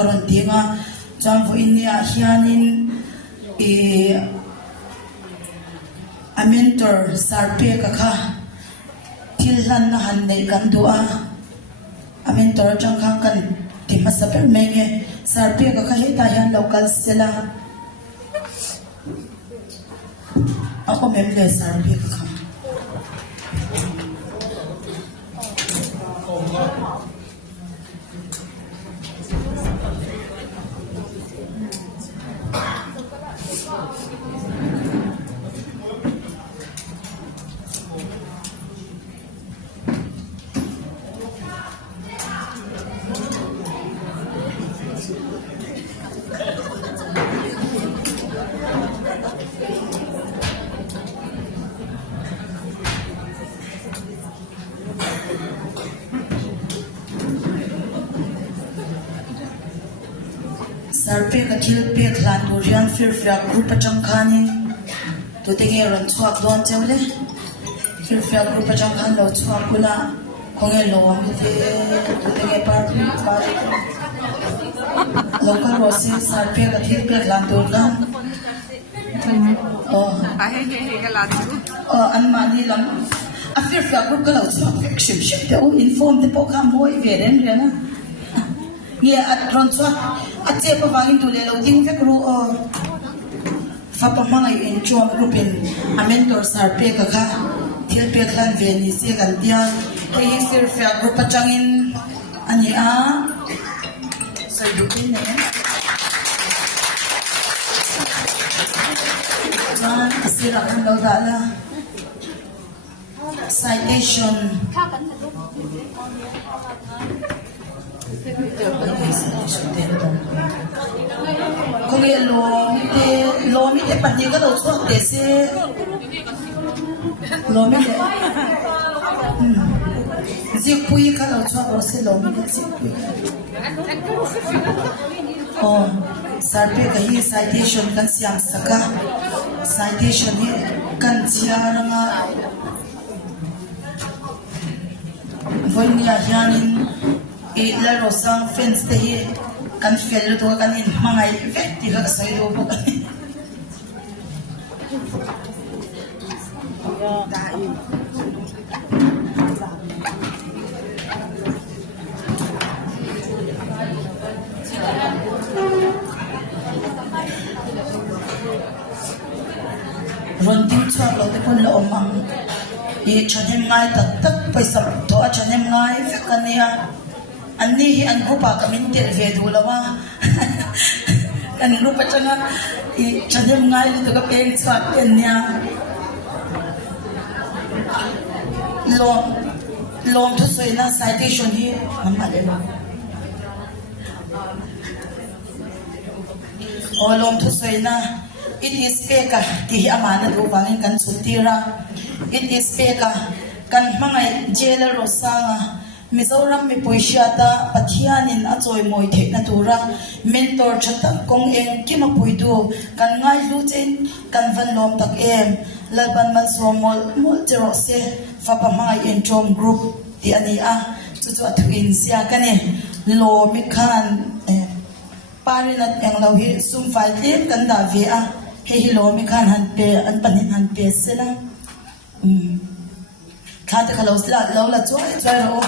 karon tinga chan vo in nia hianin a mentor sarpe ka kha thilhan na han nei kan dua a mentor chang khang kan timma saper menge sarpe ka kha heta hian local sela ako memle sarpe ka kha sarpe ka thil pe khlan durian fir fra group atang khanin to tenge ron chuak don chewle fir fra group atang khan lo chuak kula khonge lo mi te to tenge par local rose sarpe ka thil pe khlan durian an mani lam a fir fra group ka lo chuak shim shim te o inform te po kha moi veren rena nghe at ron chuak at che pa wangin tu le lo ding vek ru fa pa mangai in chom grupin a mentor sarpe ka kha thil pe khlan ve ni se kan tia ke sir fa group atangin ani a sai dukin ne man asira kan lo dala citation kung lo mi te pati ka lo chuak te se lo mi te zik pui ka lo chuak ro se lo mi te zik pui sarpe ka hi citation kan siam saka citation hi kan chia ranga voinia hianin la rosang fence te hi kan fel to kan in mangai vet ti ka sai do bo kan ron tin chwa lo te kon lo mang chanem ngai tak paisa to a chanem ngai fe kania anni hi an grupa kamin tel ve du lawa kan grupa changa chanem ngai ni to ka peng chak ten nya lom to soi na citation hi amale lom to soi na it is peka ti amana do wangin kan sutira it is peka kan mangai jailer rosanga Mizoram mi poisiata pathianin a choi moi theina tura mentor thata kong eng kima puidu kan ngai lu chen kan van lom tak em lalban mal somol mol tero se fa pa mai entrom group ti ani a chu chu athuin sia kane lo mi khan parinat eng lo hi sum fai te kan da ve a he hi lo mi khan han pe an panin han pe sela khate khalo sla lo la choi ro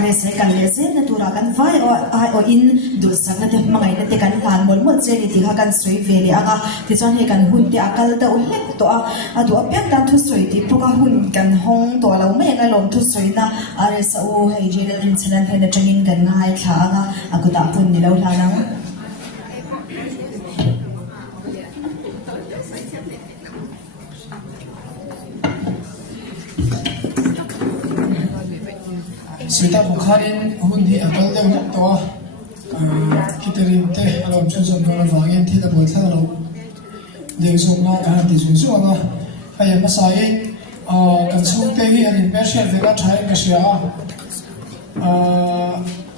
are se kan le se na tura kan vai o in dul sak na te mangai na te kan han mol mol che ni ti ha kan soi ve le aga ti chon he kan hun te akal da ul lek to a du apek tan thu soi ti pu ka hun kan hong to lo me nga lom thu soi na are sa o hei je le rin chanan he na tangin kan ngai tha nga akuta pun ni lo la nang Sita Bukharin hundi akal de unak toa kiterin te alom chunson kala vangin ti da bolsa lo ding sung na ka ti sung sung na kaya masai kan sung te hi anin persia vega thai ka sia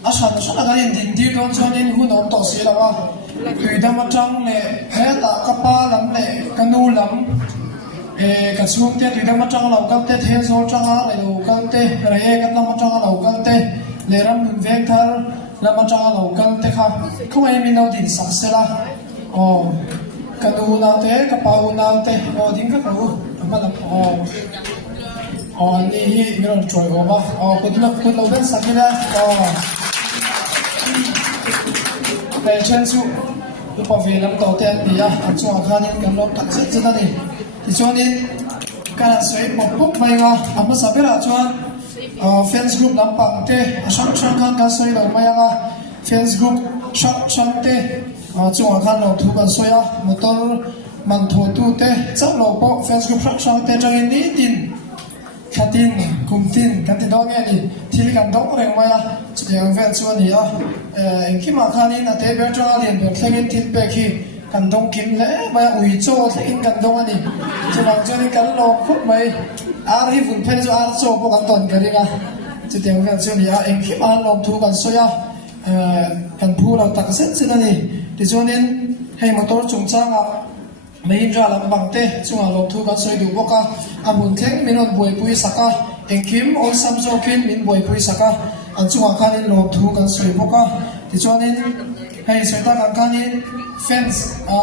asan sa na ganin din ti don chonin hun om to si lawa tui da ma chang le he ta kapa lam le kanu lam kan sung te tui da ma chang lo kal te the zo chang a le lo kal te raye kan ma chang lo kal te le ram nun vek thar la ma chang lo kal te kha khoi mi no din sak se la kanu na te kapa na te ding ka ro ma la ni hi mi ron troi go ba ko lo ben sak la pe chen su lu pa ve lam to te ni ya an chu kha ni kan lo tak se da ni ti chuan in kana soi pop mai wa amma sabera chuan fans group lampang te asang sang kan ka soi lo mai anga fans group sang te chuan khan lo thu kan soya motor man tho tu te chang lo po fans group sang te changin ni tin khatin kumtin kan ti dong ni thil kan dong reng mai a chang vel chuan ni a engkima khanin ate ber changa lian ber thlengin thil pe khi kan dong kim le ba ui cho thlengin kan dong ani chuan chuan kan lo khut mai ar hi vun phen chu ar cho po kan ton karinga chang vel chuan ni a engkima lom thu kan soya kan phu lo tak sen sen ani ti chuan in hei motor chung changa Mahindra lambang te chunga lom thu kan soi du boka amun thleng minon boi pui saka engkim ol samzo kin min boi pui saka an chunga khanin lom thu kan soi boka ti chuanin hei soita kan kanin fans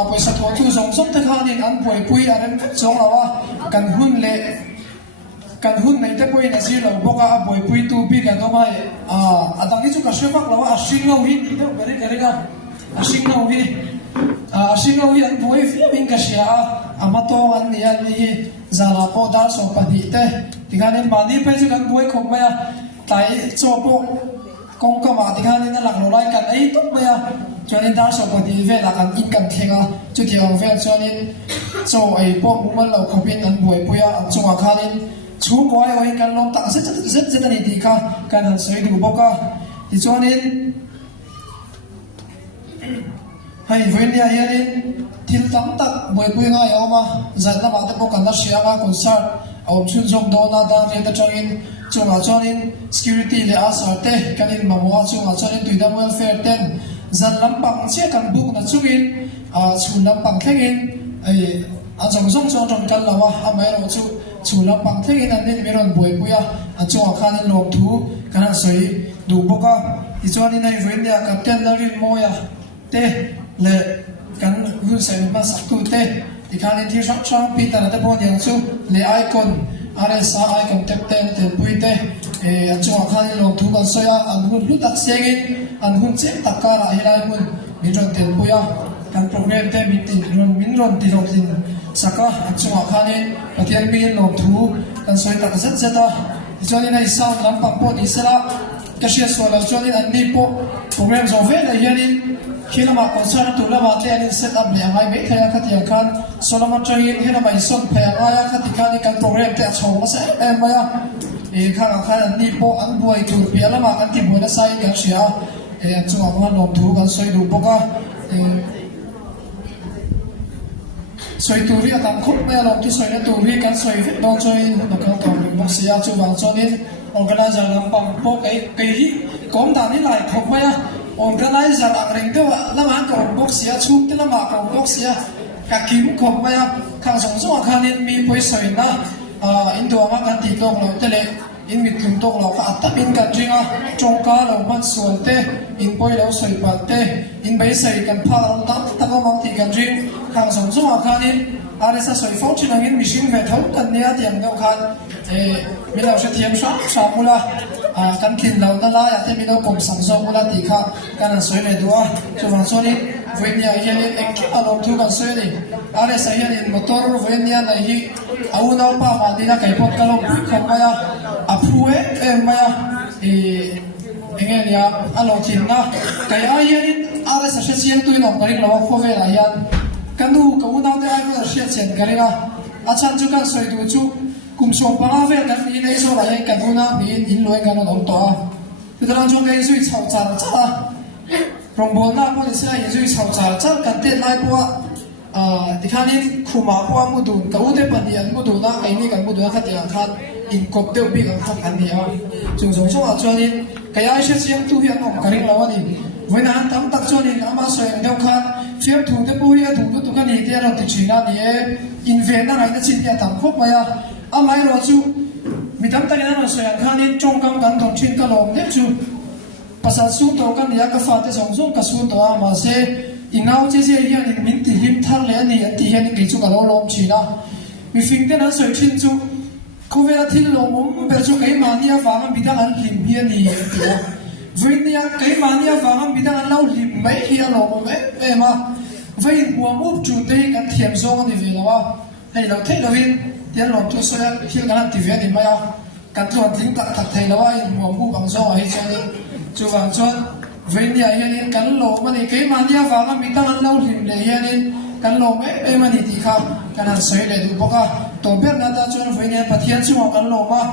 poisa tho thu zong zong te khanin an boi pui arem vet chong lawa kan hun nei te poi na si lo boka a boi pui tu bi ka no mai adangi chu ka shewak lawa a shing lo hi ti deuh beri karega a shing lo hi Asing awi an buhay filming kasya amato an niyan ni zara po dar so panite tingane mali pe ju kan buhay khom maya tai chopo kong kama tingane na laklolai kan ai tok maya chuanin dar so pati ve la kan in kan thenga chu tiang ve chuanin cho ai po muman lo khopin an buhay puya an chunga khanin chu koi oi kan lom tak se ni ti kha kan han soi du boka ti chuanin hei India hianin thil tam tak boi pui nga yoma zan lama te po kan la sia nga concert awm chun jom do na da re ta changin chunga chonin security le asar te kanin mamwa chunga chonin tuidam welfare ten zan lampang che kan buk na chungin chun lampang thlengin ai azong chong kan lawa amai ro chun lampang thlengin an nin meron boi puya an chunga khanin lom thu kana soi du boka ichuanin ai India captain larin moya te le kan hun sai ma saktu te ikani thi sak chang pi ta na te pon yang chu le icon RSA icon tap ten te pui te chu khan lo thu kan soya an hun lu tak segin an hun che takara hilai hun mi ron tel puya kan program te min ron ti ron tin saka chu khan patian mi lo thu kan soi tak zet ta chuanin ai sound lam pang po ni sala kasia swala chuanin an ni po program zo ve la hianin Hilama concert tu lama te anin set up le ngai me thaya khatia khan solama train hilama ison phaya aya khatikani kan program te achong ma se maya khana khan ni po an buai tur pe lama kan ti buai na sai ga sia chunga ma nom thu kan soi du boka soi tu ri atam khop me lo tu soi na tu ri kan soi fit no choi no kan to mo sia chu wang chonin organizer lampang po kai hi kom da ni lai khop maya organizer ang ring dewa lama ko box ya chuk te lama ko box ya ka kim khop maya khang song song khanin mi poi soi na indo ma kan ti long lo tele in mi kum tok lo ka ta in kan ringa chongka lo man sual te in poi lo soi pa te in bai sai kan pha lo ta ko mang ti kan ring khang song song khanin aresa soi fo chin angin machine ve thau kan nia tiang do khan mi lo se thiam sa mula kan kin lo na la ya te mi lo kom sam so mula ti kha kan an soi le dua chu wang so ni venia hian ek alom thu kan soi ni are sa hian in motor venia na hi au na pa ma dina kai pot ka lo pui khom ma ya a phue ma ya engel ya alo chin na kai a hian in are sa se sian tu no kari lo kho ve la hian kanu ka u na te ai ko sia chen kari na a chan chu kan soi du chu kum som pa ve kan ni nei so la ai kan u na mi in loi kan lo to a tu tran chung kai sui chao cha cha rong bo na ko le sa ye sui chao cha cha kan te lai po ti khan in khuma po mu du ka u te pa ni an mu du na ai ni kan mu du kha ti khan in kop te bi kan kan ni a chung song so a chuan in kai ai se siam tu hian om karing lo ani với nàng tắm tắc cho nên ama soi đeo khăn phim thủ cái bùi thủ tu cái này thì là tự china thì invent na ngày nó chỉ là tắm khóc mày ama ai rồi chú mình tắm tay nó soi khăn nên trong cam gan đồng chuyên cái lòng đấy chú pasal su to kan ya ka fa te song song ka su to ama se ingau che se hian in min ti him thar le ani ti hian in chu ka lo lom china mi fing te nan soi chin chu ko vera thil lo mum ber chu kai ma nia fa man bidang an lim hian ni ti với nia cái mà nia vàng bị đang lâu lim mấy khi lo mấy em mà với buông úp chủ đề cái thiểm song thì vì là hay là thế là viên tiền lòng tôi soi khi cái làm TV thì mà cái tuần tính tạc tạc thầy là buông úp bằng song hay sao đi chú vàng chọn với nia hiện cái lo mà này cái mà nia vàng bị đang lâu lim này hiện cái lo mấy em mà thì khác cái này soi để được bóc tổ biết là ta chọn với nia phát hiện chú cái lo mà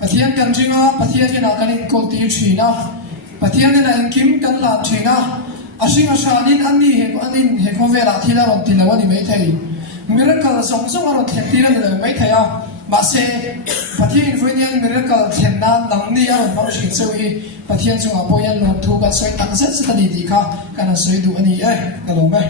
phát hiện cái gì mà phát hiện cái nào cái này công ty truy na Pathian ni na kim kan la thina asing asanin ani he ko vera thila ron tilawani mai thei miracle song song ron thila ni mai thaya ma se pathian venian miracle thenna langni a ron bang shin sewi pathian chung apoyan lom thu ka soi tak set sa di di kha kana soi du ani ka lo mai